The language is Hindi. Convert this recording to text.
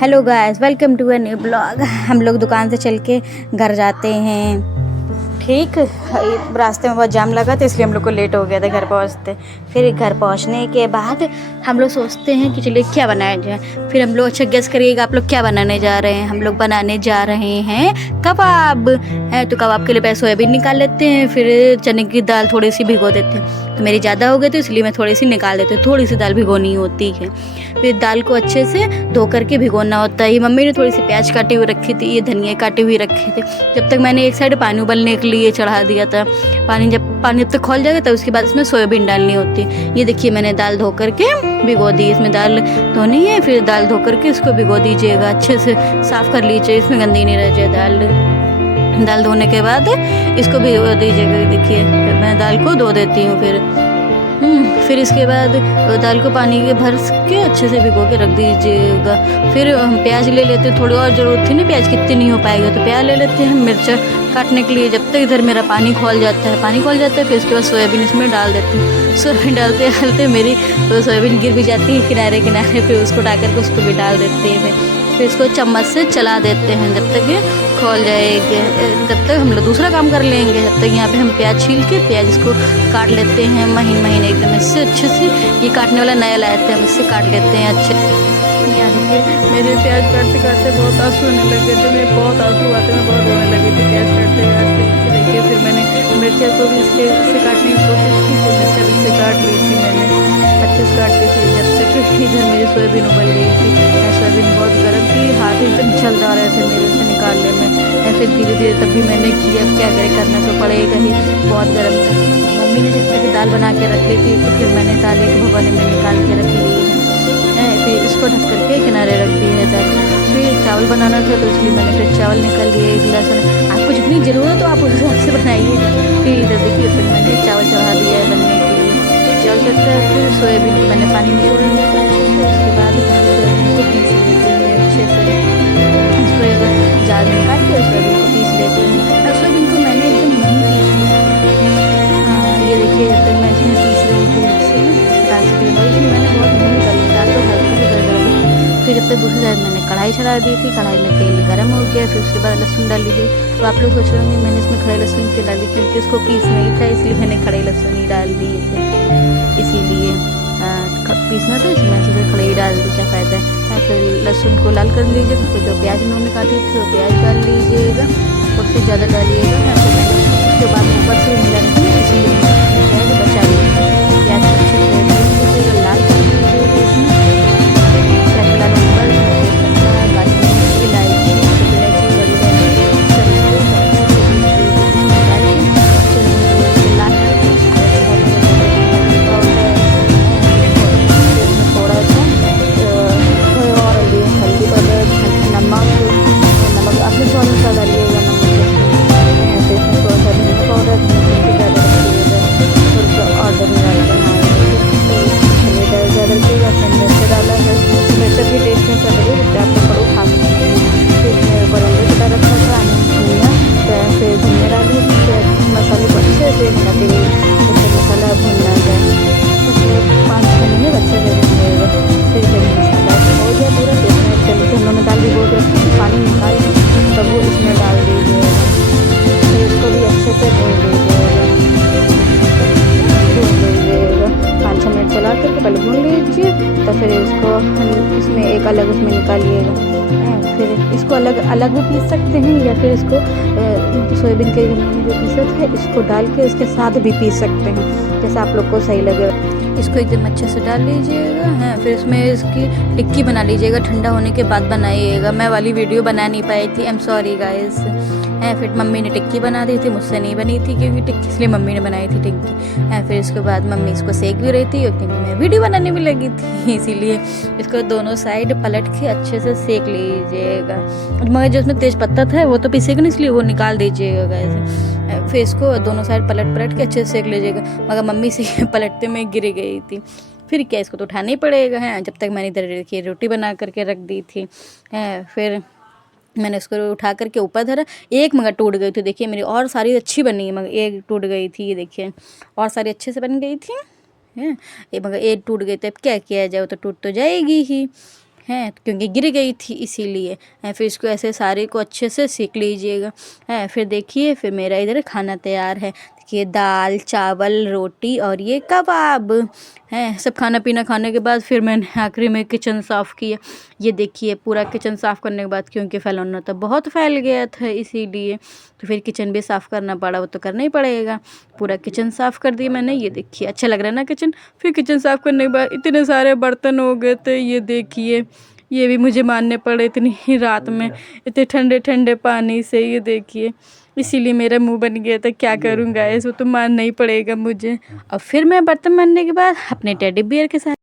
Hello guys, welcome to a new blog. हम लोग दुकान से चल के घर जाते हैं। ठीक, रास्ते में बहुत जाम लगा था इसलिए हम लोग को लेट हो गया था घर पहुंचते। फिर घर पहुंचने के बाद हम लोग सोचते हैं कि चलिए क्या बनाया जाए। फिर हम लोग अच्छा गेस करिएगा आप लोग क्या बनाने जा रहे हैं। हम लोग बनाने जा रहे हैं कबाब। तो कबाब के लिए पहले सोयाबीन निकाल लेते हैं, फिर चने की दाल थोड़ी सी भिगो देते हैं। तो मेरी ज़्यादा हो गई तो इसलिए मैं थोड़ी सी निकाल देती हूँ, थोड़ी सी दाल भिगोनी होती है। फिर दाल को अच्छे से धो करके भिगोना होता है। मम्मी ने थोड़ी सी प्याज काटी हुई रखी थी, ये धनिया काटी हुई रखे थे। जब तक मैंने एक साइड पानी उबलने के लिए चढ़ा दिया था। पानी जब तक खौल जाएगा तब उसके बाद इसमें सोयाबीन डालनी होती है। ये देखिए मैंने दाल धो करके भिगो दी। इसमें दाल धोनी है, फिर दाल धो करके इसको भिगो दीजिएगा, अच्छे से साफ़ कर लीजिए, इसमें गंदी नहीं रह जाए दाल धोने के बाद इसको भिगो दीजिएगा। देखिए मैं दाल को धो देती हूँ। फिर इसके बाद दाल को पानी के भर के अच्छे से भिगो के रख दीजिएगा। फिर हम प्याज ले लेते हैं, थोड़ी और ज़रूरत थी ना, प्याज कितनी नहीं हो पाएगा तो प्याज ले लेते हैं मिर्चा काटने के लिए। जब तक इधर मेरा पानी खौल जाता है फिर उसके बाद सोयाबीन इसमें डाल देती हूँ। सोयाबीन डालते डालते मेरी सोयाबीन गिर भी जाती है किनारे किनारे, फिर उसको डाल करके उसको भी डाल देते हैं। फिर इसको चम्मच से चला देते हैं जब तक ये खौल जाएगी। तब तक हम लोग दूसरा काम कर लेंगे। जब तक यहाँ पे हम प्याज छील के प्याज इसको काट लेते हैं महीन महीन एकदम, इससे अच्छे से। ये काटने वाला नया लाए थे हम, इससे काट लेते हैं अच्छे। यहाँ देखिए मेरे प्याज काटते काटते बहुत आंसू होने लगे थे, मेरे बहुत आंसू आते, मैं बहुत रोने लगी थी प्याज काटते काटते। देखिए फिर मैंने मिर्चा को भी इससे काटने की कोशिश की, तो मिर्चा भी इससे काट ली थी मैंने, अच्छे से काटती थी। जब तक इधर मेरी सोयाबीन उबल गई थी। सोयाबीन बहुत गर्म थी, हाथ एकदम जल जा रहे थे मेरे से निकालने में। फिर धीरे धीरे तब भी मैंने किया, क्या करें, करना तो पड़ेगा ही, बहुत गर्म था। मम्मी ने जब तक दाल बना के रख ली थी तो फिर मैंने दाल एक भगोने में निकाल के रख ली है। फिर इसको ढक करके किनारे रख दी है दाल। फिर चावल बनाना था तो इसलिए मैंने फिर चावल निकाल लिए एक गिलास में। आपको जितनी ज़रूरत हो आप उस हिसाब से बनाइए। फिर इधर देखिए फिर मैंने चावल चढ़ा दिया है बनने के लिए। चावल चढ़ता है, फिर सोयाबीन को मैंने पानी में छोड़ दिया अच्छे से। उसके बाद सोयाबीन को पीस लेते हैं अच्छे से, इसको एक जार में निकाल के सोयाबीन को पीस लेते हैं। सोयाबीन को मैंने एकदम नहीं पीसी। ये देखिए जब तक मैं इसमें पीस रही थी मिक्सी में दाल से, इसमें मैंने बहुत नहीं कर लिया दाल, तो हल्का से दरदरा। फिर जब तक दूसरी साइड मैंने कढ़ाई चढ़ा दी थी, कढ़ाई में तेल गर्म हो गया। फिर उसके बाद लहसुन डाल लीजिए। तो आप लोग सोच रहे होंगे मैंने इसमें खड़े लहसुन क्यों डाली, क्योंकि इसको पीस नहीं था इसलिए मैंने खड़े लहसुन ही डाल दिए थे। इसीलिए पीसना था इसमें मैंने सोचा खड़े ही डाल दी, क्या फ़ायदा है। फिर लहसुन को लाल कर लीजिएगा। फिर जो प्याज उन्होंने काटी थी वो प्याज डाल लीजिएगा और फिर ज़्यादा डालिएगा। उसके बाद ऊपर से मिलाने के लिए इसलिए प्याज बचा लीजिए। प्याज अच्छे से लीजिएगा, लाल कर लीजिएगा। इसमें प्याज लाल होने के बाद इलायची, मसाला भूनना जाए उसमें 5-6 मिनट अच्छे से भूनिएगा। फिर जब मसाला हो गया पूरा तो इसमें चलते हम लोगों ने दाल भिगो के रखी थी, पानी निकाल तब वो इसमें डाल दीजिएगा। फिर इसको भी अच्छे से भून लीजिएगा। 5-6 मिनट चला करके पहले भून लीजिए, तो फिर इसको इसमें एक अलग उसमें निकालिएगा। फिर इसको अलग अलग भी पीस सकते हैं, या फिर इसको सोयाबीन के जो पीसा था इसको डाल के इसके साथ भी पीस सकते हैं, जैसा आप लोग को सही लगे। इसको एकदम अच्छे से डाल लीजिएगा। फिर इसमें इसकी टिक्की बना लीजिएगा, ठंडा होने के बाद बनाइएगा। मैं वाली वीडियो बना नहीं पाई थी, आई एम सॉरी गाइस। फिर मम्मी ने टिक्की बना दी थी, मुझसे नहीं बनी थी क्योंकि टिक्की, इसलिए मम्मी ने बनाई थी टिक्की। फिर इसके बाद मम्मी इसको सेक भी रही थी क्योंकि मैं वीडियो बनाने भी लगी थी, इसीलिए इसको दोनों साइड पलट के अच्छे से सेक लीजिएगा। मगर जो उसमें तेज पत्ता था वो तो पीसेगा नहीं, इसलिए वो निकाल दीजिएगा ऐसे। फिर इसको दोनों साइड पलट के अच्छे से सेक लीजिएगा। मगर मम्मी से पलटते में गिर गई थी। फिर क्या, इसको तो उठाना ही पड़ेगा है। जब तक मैंने इधर देखिए रोटी बना करके रख दी थी। फिर मैंने उसको उठा करके ऊपर धरा, एक मगर टूट गई थी। देखिए मेरी और सारी अच्छी बनी है, मगर एक टूट गई थी। ये देखिए और सारी अच्छे से बन गई थी, है ये, मगर एक टूट गई। तो अब क्या किया जाए, वो तो टूट तो जाएगी ही, हैं, क्योंकि गिर गई थी इसीलिए हैं। फिर इसको ऐसे सारे को अच्छे से सेक लीजिएगा हैं। फिर देखिए फिर मेरा इधर खाना तैयार है। देखिए दाल चावल रोटी और ये कबाब हैं। सब खाना पीना खाने के बाद फिर मैंने आखिरी में किचन साफ़ किया। ये देखिए पूरा किचन साफ़ करने के बाद, क्योंकि फैलाना तो बहुत फैल गया था इसीलिए, तो फिर किचन भी साफ़ करना पड़ा, वो तो करना ही पड़ेगा। पूरा किचन साफ़ कर दिया मैंने। ये देखिए अच्छा लग रहा है ना किचन। फिर किचन साफ़ करने के बाद इतने सारे बर्तन हो गए थे, ये देखिए ये भी मुझे मारने पड़े इतनी ही रात में, इतने ठंडे ठंडे पानी से। ये देखिए इसीलिए मेरा मुंह बन गया था। क्या करूँ गाइस, वो तो मारना ही पड़ेगा मुझे। और फिर मैं बर्तन मारने के बाद अपने टेडी बियर के साथ